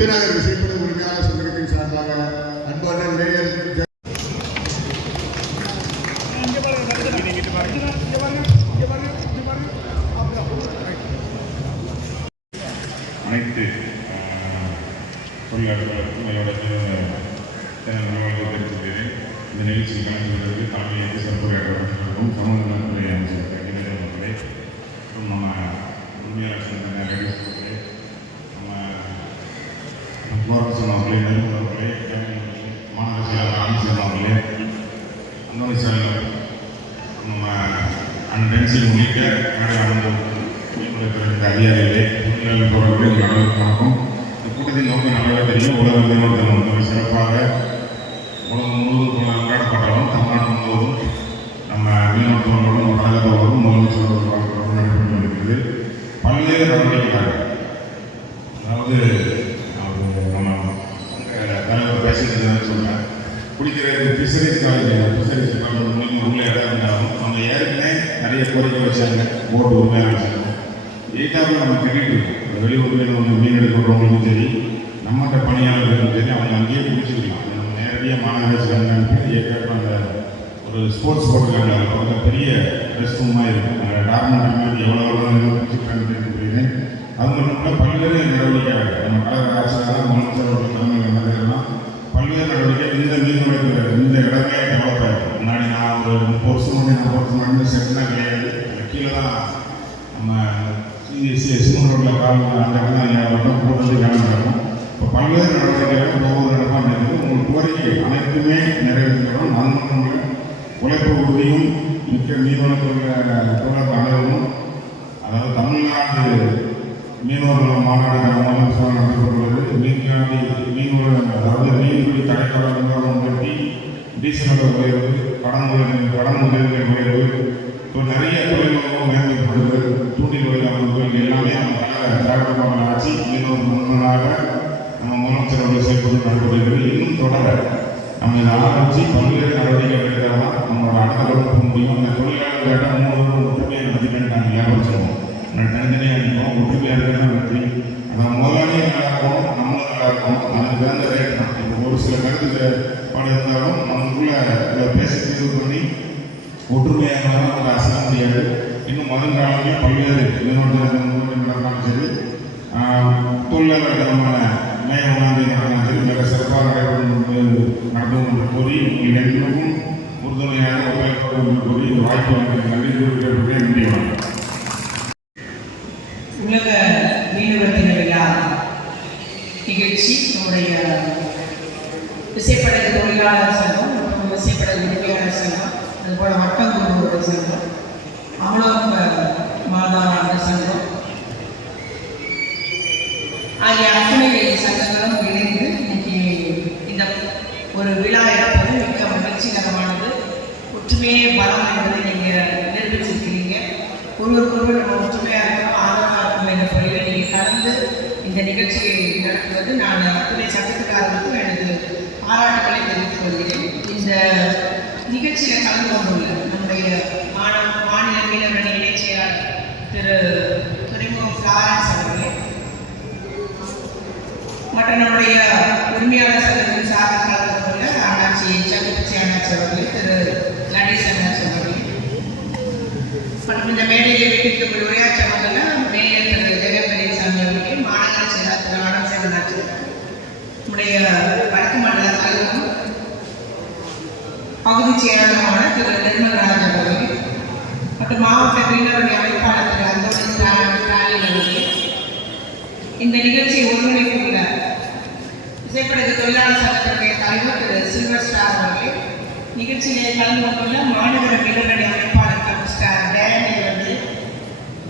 முத்துநகர் விசைப்பட உரிமையாளர் சங்கத்தின் சார்பாக அன்பான மேயர் அனைத்து தொழிலாளர்களுக்கும் என்னோட தெரிவித்துள்ளேன். இந்த நிகழ்ச்சியில் கலந்து கொள்வதற்கு தலைமையை சிறப்புரையாளர்களுக்கும் சமூக நலத்துறை அமைச்சர் மக்களே மற்றும் நம்ம உண்மையாளர் சங்க அவர்களே, நம்ம குலோரசன் அவர்களே, நெருங்கல் அவர்களே, மாநகர செயலாளர் அமைச்சர் அவர்களே, அந்தோணி செயலர் நம்ம அன்பென்சில் உள்ளிட்ட அதிகாரிகளே, தொழிலாளர் தோழர்களே, அனைவருக்கும் வணக்கம். இந்த கூட்டத்தின் நோக்கம் நல்லாவே தெரியும். உலக மீனவர் தினம் சிறப்பாக உலகம் முழுவதும் கொண்டாடப்பட்டாலும் தமிழ்நாடு முழுவதும் நம்ம மீனவர் தோழர்களும் கழகத்தோடும் முதலமைச்சரோடு நடைபெற்று வருகிறது. பல்வேறு நடவடிக்கைகள், அதாவது நம்ம தலைவர் பேசிட்டு சொல்கிறேன், குடிக்கிற ஃபிஷரிஸ் காலேஜ் உள்ள இடம் இருந்தாலும் அவங்க ஏற்கனவே நிறைய கோரிக்கை வச்சாங்க. போட்டு உரிமையாக எயிட்டாவில் நம்ம கட்டிட்டு இருக்கோம். வெளியூரில் ஒன்று மீன் எடுக்கிறவங்களுக்கும் சரி, நம்மகிட்ட பணியாளர்களுக்கும் சரி, அவங்க அங்கேயே பிடிச்சிக்கலாம். நம்ம நேரடியாக மாநகராட்சி அனுப்பி ஏற்கனவே அந்த ஒரு ஸ்போர்ட்ஸ் போட்டுருக்காங்க. அவங்க பெரிய ரெஸ்ட் ரூமாக இருக்கும். டார்மெண்ட் எவ்வளோ பிடிச்சிருக்காங்க புரியுது. அது மட்டும் இல்லை, பல்வேறு நடவடிக்கைகள் நம்ம கலர் ஆட்சியாளர் முதலமைச்சர் தலைமையில் நடந்ததுலாம் பல்வேறு நடவடிக்கை. இந்த மீன்வளத்துறை இந்த இடமே டெவலப் ஆகிடும். முன்னாடி நான் ஒரு 30 வருஷம் முன்னாடி 40 வருஷம் முன்னாடி செட்லாம் கிடையாது. கீழே தான் நம்ம சிசிஎஸ்சியில் காலம் அந்த இடம் போட்டு வேலை நடக்கும். இப்போ பல்வேறு நடவடிக்கைகள் ஒவ்வொரு இடமாக நடக்குது. உங்களுக்கு கோரிக்கை அனைத்துமே நிறைவேற்றப்படும். அது மட்டும் இல்லை, உழைப்பு உறுதியும் மிக்க மீன்வளத்துறை தொடர்பு அனைவரும், அதாவது தமிழ்நாடு மீனவர்கள் மாநாடு நடத்தப்பட்டுள்ளது. மீன்வள அதாவது மீன்பிடி தடைக்காலம் கட்டி டீசல் உயர்வு, கடன் உதவிகள் உயர்வு, இப்போ நிறைய தொழில்நுட்பம் மேம்படுத்தப்படுகிறது. தூண்டில் தொழில் அமைப்புகள் எல்லாமே நம்ம ஆட்சி மீனவர் முன்னாக நம்ம முதலமைச்சர் அவர்கள் செயல்பட்டு நடைபெறுகிறது. இன்னும் தொடர நம்ம இதை ஆரம்பித்து பல்வேறு நடவடிக்கைகள் எடுத்தால் தான் நம்மளோட அடுத்த போக முடியும். அந்த தொழிலாளர் கேட்டால் 3 வருடம் ஒற்றுமையை நடத்திக்கிட்டாங்க. ஞாபகம் வச்சுக்கோம், தனித்தனியாக நினைப்போம். ஒற்றுமையாக இருக்கிறதா வெற்றி. அதான் முதலாளியும் நல்லா இருக்கணும், நம்மளும் நல்லா இருக்கணும். அதுக்கு தகுந்த ரேட் தான். இப்போ ஒரு சில கருத்து பாடு இருந்தாலும் நமக்குள்ள பேசி தீர்வு பண்ணி ஒற்றுமையாக ஒரு அசைய முடியாது. இன்னும் வருங்காலமே பல்வேறு நிறுவனங்கள் நடந்தாலும் சரி, தொழிலாளர்களான மே 1ஆம் தேதி நடந்தாலும் சரி, மிக சிறப்பாக நடத்தும் என்று கூறி உங்கள் எங்களுக்கும் உறுதுணையாக ஒத்துழைப்பு என்று கூறி இந்த வாய்ப்பு எனக்கு நன்றி கூறுகிறவர்களே. நன்றி. உலக மீனவர் தின விழா நிகழ்ச்சி நம்முடைய விசைப்படகு தொழிலாளர் சங்கம் மற்றும் விசைப்படகு உரிமையாளர் சங்கம், அதுபோல் வட்டங்குழுவோட சங்கம், அமலோக மாதாவான சங்கம் ஆகிய அத்தனை சங்கங்களும் இணைந்து இன்னைக்கு இந்த ஒரு விழா இருப்பது மிக்க மகிழ்ச்சிகரமானது. ஒற்றுமையே பலம் என்பதை நீங்கள் நிரூபிச்சிருக்கிறீங்க. ஒருவருக்கொருவர் நம்ம ஒற்றுமையாக இருக்கணும், ஆதரவாக இருக்கணும் என்ற பொருளில் நீங்கள் கலந்து இந்த நிகழ்ச்சியை நடத்துவது நான் அத்துணை சட்டத்துக்காரர்களுக்கும் எனது பாராட்டுகளை தெரிவித்துக் கொள்கிறேன். இந்த நிகழ்ச்சியில் கலந்து கொண்டுள்ள நம்முடைய மாநில மீனவரணி இணைச் செயலாளர் திரு துறைமுகம் ஃப்ளாரன்ஸ் அவர்களே, மற்ற நம்முடைய உரிமையாளர் சங்கத்தின் சார்பில் கலந்து கொண்டுள்ள அண்ணாச்சி சங்கப்பச்சி அண்ணாச்சி அவர்களே, திரு லடீஸ் அண்ணாச்சி அவர்களே, மற்றும் இந்த மேடையில் வீட்டிற்கு உரையாற்ற வந்தன மேயர் திரு ஜெகபெரிய சாமி அவர்களே, மாநகர செயலாளர் திரு ஆடம் சேவனாச்சி, நம்முடைய வடக்கு மண்டல தலைவரும் பகுதி செயலாளருமான திரு நிர்மல்ராஜ் அவர்களே, மற்றும் மாவட்ட மீனவரணி அமைப்பாளர் திரு அந்தோணி ஸ்டாலின் அவர்களே, இந்த நிகழ்ச்சியை ஒருங்கிணைத்துள்ள விசைப்படகு தொழிலாளர் சங்கத்தினுடைய தலைவர் திரு சில்வர் ஸ்டார் அவர்களே, நிகழ்ச்சியிலே கலந்து கொண்டுள்ள மாநகர மீனவரணி அமைப்பாளர் திரு ஸ்டார் டேனி அவர்களே,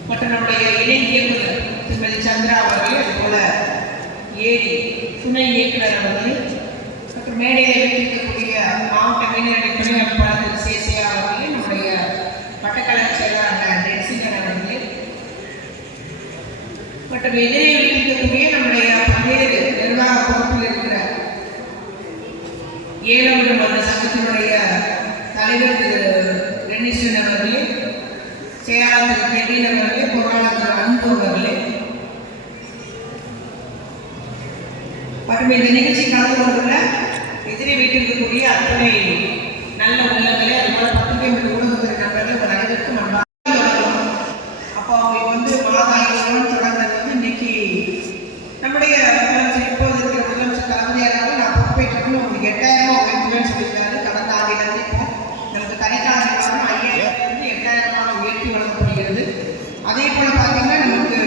மற்றும் நம்முடைய இணை இயக்குநர் திருமதி சந்திரா அவர்களே, அதுபோல ஏடி துணை இயக்குநர் அவர்களே, மற்றும் மேடையில் வைத்திருக்கக்கூடிய மாவட்ட மீனவரணி துணை அமைப்பாளர் திரு சேசியா அவர்களே, நம்முடைய வட்டக்கழக செயலாளர் டென்சிங்கன் அவர்களே, மற்றும் எதிரே வைத்திருக்கக்கூடிய நம்முடைய பல்வேறு நிர்வாக பொறுப்பில் இருக்கிற ஏழாம் அந்த சங்கத்தினுடைய தலைவர் திரு ரெனிஸ்டன் அவர்களே, செயலாளர் திரு பெட்டின் அவர்களே, பொருளாளர் திரு அன்பு அவர்களே, மற்றும் இந்த நிகழ்ச்சி கலந்து கொண்டுள்ள எதிரே வைத்திருக்கக்கூடிய அத்தனை நல்ல உள்ளங்களே அதுபோல பத்திரிகை மற்றும் ஊடகத்துறை நண்பர்கள் உங்கள் அனைவருக்கும் அப்போ அவங்க வந்து மாதாயிரம் தொடங்குறது வந்து இன்னைக்கு நம்முடைய முதலமைச்சர் இப்போது இருக்கிற முதலமைச்சர் கலந்தையாராக நான் பொறுப்பேற்றப்போ உங்களுக்கு 8000 உயர்த்துவேன்னு சொல்லியிருக்காரு. கடந்த ஆண்டிலிருந்து இப்போ நமக்கு தனிக்கான 5000 8000 உயர்த்தி வழங்கப்படுகிறது. அதே போல பார்த்தீங்கன்னா நமக்கு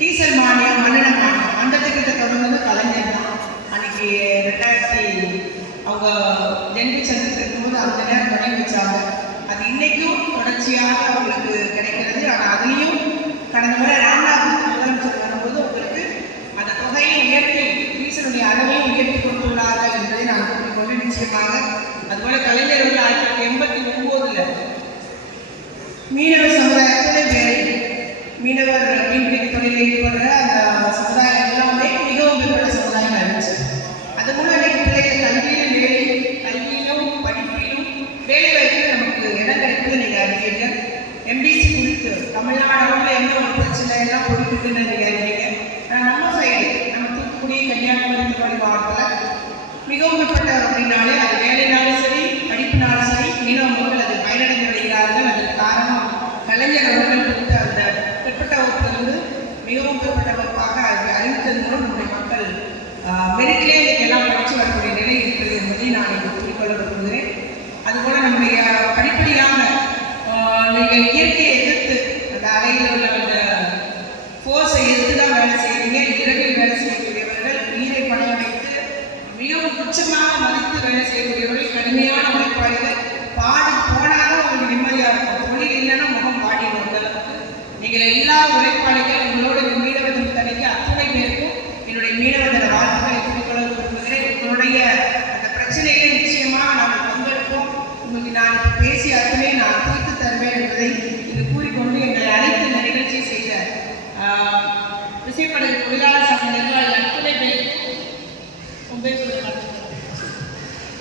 டீசல் மானியம் மண்ணெண்ண மானியம் அந்த திட்டத்தை தொடர்ந்தது கலைஞர் தான். அன்னைக்கு 2000 அவங்க ஜென்மி சந்தித்து இருக்கும்போது அந்த நேரம் தொடங்கி வச்சாங்க. அது இன்னைக்கும் தொடர்ச்சியாக அவங்களுக்கு கிடைக்கிறது. ஆனால் அதுலேயும் கடந்த முறை ராம்நாத் முதலமைச்சர் வரும்போது உங்களுக்கு அந்த தொகையை உயர்த்தி டீசலுடைய அளவையும் உயர்த்தி கொண்டுள்ளார்கள் என்பதை நான் கூறிக்கொண்டு நிச்சயமாக அதுபோல கலைஞர் வந்து 1989 மீனவ சமுதாயத்திலே வேலை மீனவர் மீன்பிடி தொழிலில் ஈடுபடுற அந்த சமுதாயம் எல்லாமே மிகவும் பிற்பட்ட சமுதாயம் இருந்துச்சு. அது மூலம் இன்னைக்கு பிள்ளைகள் கல்வியிலும் கல்வியிலும் படிப்பிலும் வேலை வாய்ப்பில் நமக்கு இடம் கிடைப்பது நீங்கள் அறிவீர்கள். எம்பிசி குறித்து தமிழ்நாடு எந்த ஒரு பிரச்சனை எல்லாம் போயிட்டுன்னு நீங்கள் அறிவீங்க. ஆனால் நம்ம சைடு நம்ம தூத்துக்குடி கன்னியாகுமரி மாவட்டத்தில் மிகவும் பிற்பட்ட அப்படின்னாலே அது வேலைனாலும் சரி படிப்புனாலும் சரி மீனவ மக்கள் அது பயனடைந்து வருகிறார்கள். அதுக்கு காரணம் கலைஞர் அவர்கள் கொடுத்த அந்த பிற்பட்ட வகுப்பிலிருந்து மிகவும் பிற்பட்ட வகுப்பாக அறிவித்தது மூலம் நம்முடைய மக்கள் மெரிட்டிலே எல்லாம் படித்து வரக்கூடிய நிலை இருக்கிறது என்பதை நான் இங்கு கூறிக்கொள்ள விரும்புகிறேன். அதுபோல் நம்முடைய படிப்படியாக நீங்கள் இயற்கையை எதிர்த்து அந்த அறையில் உள்ள அந்த ஃபோர்ஸை எதிர்த்து தான் வேலை செய்கிறீங்க. இரவில் வேலை செய்யக்கூடியவர்கள் நீரை பணைய வைத்து மிகவும் துச்சமாக மதித்து வேலை செய்யக்கூடியவர்கள் கடுமையான உழைப்பாளிகள். பாடி போனாலும் அவங்களுக்கு நிம்மதியாக இருக்கும். தொழில் இல்லைன்னா முகம் பாடி வந்தளவுக்கு நீங்கள் எல்லா உழைப்பாளிகள் உங்களோட மீனவ தனிக்கு அத்துணை பேருக்கும் என்னுடைய மீனவ வாழ்த்துக்களை கூறிக்கொள்ள விரும்புகிறேன். உங்களுடைய அந்த பிரச்சனைகளை நிச்சயமாக நாங்கள் பங்கெடுப்போம். உங்களுக்கு நான் பேசிய அத்தனை நான் தீர்த்து தருவேன் என்பதை இது கூறிக்கொண்டு எங்களை அழைத்து இந்த நிகழ்ச்சியை செய்த விசைப்படகு தொழிலாளர் சங்க நிர்வாகிகள் அத்துணை பேருக்கும்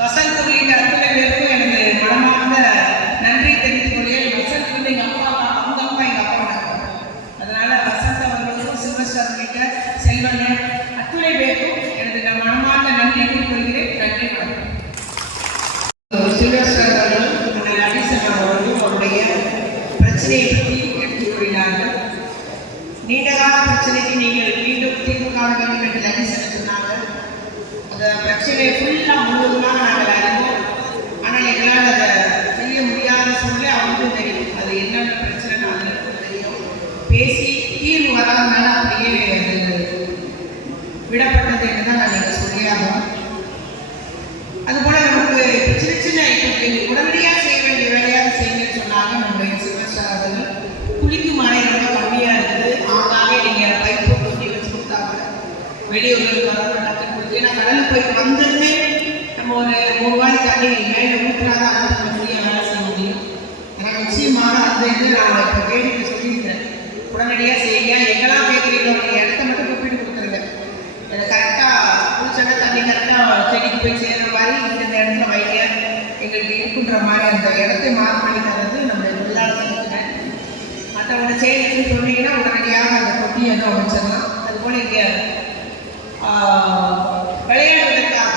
வசந்த் உள்ளிட்ட அத்தனை பேருக்கும் எனக்கு மனமார்ந்த நன்றி தெரிவித்துக் கொள்கிறேன். வசந்த் வந்து எங்கள் அப்பா அவங்க அப்பா எங்கள் அப்பா அதனால வசந்த் அவர்களுக்கும் சில்வஸ்டர் உள்ளிட்ட செல்வங்க அத்துணை பேருக்கும் எனக்கு மனமார்ந்த நன்றி கூறிக்கொள்கிறேன். நன்றி வணக்கம். சில்வஸ்டர் அவர்களும் அடிசன் அவர்களும் அவருடைய பிரச்சனையை பற்றி எடுத்துக் கூறினார்கள். நீண்டகால பிரச்சனைக்கு நீங்கள் மீண்டும் தீர்வு காண வேண்டும் என்று அடிசன் சொன்னாங்க. அந்த பிரச்சனை ஃபுல்லாக முழுவதுமாக நாங்கள் அறிவோம். ஆனால் எங்களால் அதை செய்ய முடியாத சூழ்நிலை அவங்களுக்கும் தெரியும். அது என்னென்ன பிரச்சனை அவங்களுக்கும் தெரியும். பேசி தீர்வு வராதனால அப்படியே விடப்பட்டது என்று தான் நாங்கள் சொல்லியாகும். அதுபோல் நமக்கு சின்ன சின்ன இப்போ உடனடியாக செய்ய வேண்டிய வேலையாக செய்யுங்கன்னு சொன்னாங்க நம்முடைய சிவசார் அவர்கள். குளிக்கும் அறை ரொம்ப கம்மியாக இருக்குது. அவங்களாவே நீங்கள் பைப்பு கொட்டி வச்சு கொடுத்தாங்க. வெளியூர்களுக்கு வரணும் டக்குன்னு கொடுத்து ஏன்னா கடலுக்கு போய் வந்ததுமே நம்ம ஒரு 3 ரூபாய் தண்ணி மேலே ஊற்றுனாதான் அதை நம்ம ஃப்ரீயாக வேலை செய்ய முடியும். ஆனால் நிச்சயமாக அந்த இது நான் இப்போ வேடிக்கை சொல்லியிருந்தேன். உடனடியாக செய்யுங்க. எங்கெல்லாம் கேட்குறீங்களோ நீங்கள் இடத்த மட்டும் ஒப்பிட்டு கொடுத்துருங்க. எனக்கு கரெக்டாக குளிச்சோன்னா தண்ணி கரெக்டாக செடிக்கு போய் சேர்ற மாதிரி இந்த இடத்துல வைங்க எங்களுக்கு இருக்குன்ற மாதிரி அந்த இடத்தை மார்க் பண்ணி தரது நம்மளுடைய தொழிலாளர்களுக்கு. மற்றவங்க செய்யணும்னு சொன்னீங்கன்னா உடனடியாக அந்த தொட்டியை எதுவும் அமைச்சிடலாம். அதுபோல் இங்கே விளையாடுவதற்காக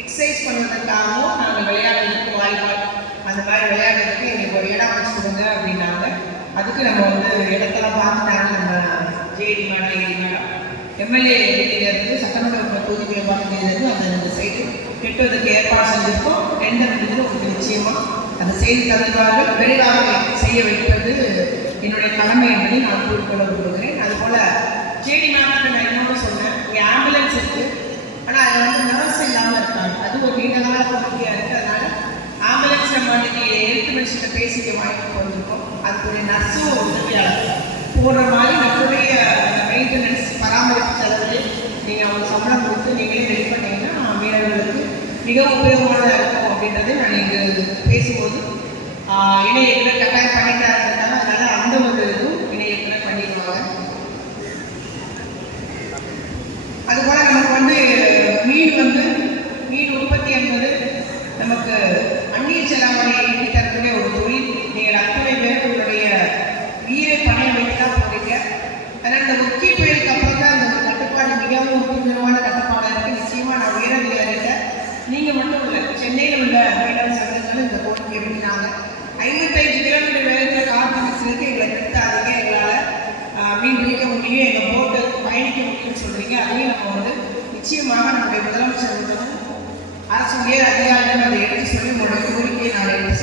எக்ஸசைஸ் பண்ணுவதற்காகவும் நாங்கள் விளையாடுறதுக்கு வாய்ப்பாள் அந்த மாதிரி விளையாடுறதுக்கு எங்களுக்கு ஒரு இடம் அமைச்சு கொடுங்க அப்படின்னாங்க. அதுக்கு நம்ம வந்து இடத்தெல்லாம் பார்த்துட்டாங்க. நம்ம ஜேடி மேடம் ஏடி மேடம் எம்எல்ஏ இருந்து சட்டமன்ற தொகுதிகளை பார்த்துட்டு அந்த சைடு கெட்டுவதற்கு ஏற்பாடு செஞ்சிருக்கோம். டெண்டர் முடிஞ்சது உங்களுக்கு நிச்சயமாக அதை செய்து தருவார்கள். விரைவாக செய்ய வைப்பது என்னுடைய கடமை என்பதை நான் கூறிக்கொள்ள விரும்புகிறேன். அதுபோல் ஜேடி மேடத்தை நான் இன்னொன்று சொன்னேன். இங்கே ஆம்புலன்ஸ் இருக்குது. ஆனால் அதில் வந்து நர்ஸ் இல்லாமல் இருக்காங்க. அது ஒரு நீண்ட கால கோரிக்கையாக இருக்குது. அதனால் ஆம்புலன்ஸ் நம்ம அன்றைக்கி ஹெல்த் மினிஸ்டர்கிட்ட பேசிக்க வாய்ப்பு கொண்டிருக்கோம். அதுக்குரிய நர்ஸும் உதவியாளர் போடுற மாதிரி நம்மளுடைய மெயின்டெனன்ஸ் பராமரிப்பு செலவில் நீங்கள் அவங்க சம்பளம் கொடுத்து நீங்களே ரெடி பண்ணிங்கன்னா மீனவர்களுக்கு மிக உபயோகமானதாக இருக்கும் அப்படின்றத நான் இங்கு பேசும்போது இணையத்தில் கட்டாயம் பண்ணிட்டாங்க. அதனால் அந்த ஒரு இதுவும் இணையத்தில் பண்ணிடுவாங்க. அதுபோல் நமக்கு வந்து மீன் உற்பத்தி என்பது நமக்கு அந்நிய செலாவணி ஈட்டி தரக்கூடிய ஒரு தொழில். நீங்கள் அத்தனை பேர் உங்களுடைய உயிரை பணைய வைத்து தான் போகிறீங்க. அதனால் இந்த ஒக்கி புயலுக்கு அப்புறம் தான் அந்த கட்டுப்பாடு மிகவும் தீவிரமான அரசு உயர் அதிகாரிகள் அதை எடுத்து சொல்லி உங்களோட கோரிக்கையை நான் எடுத்து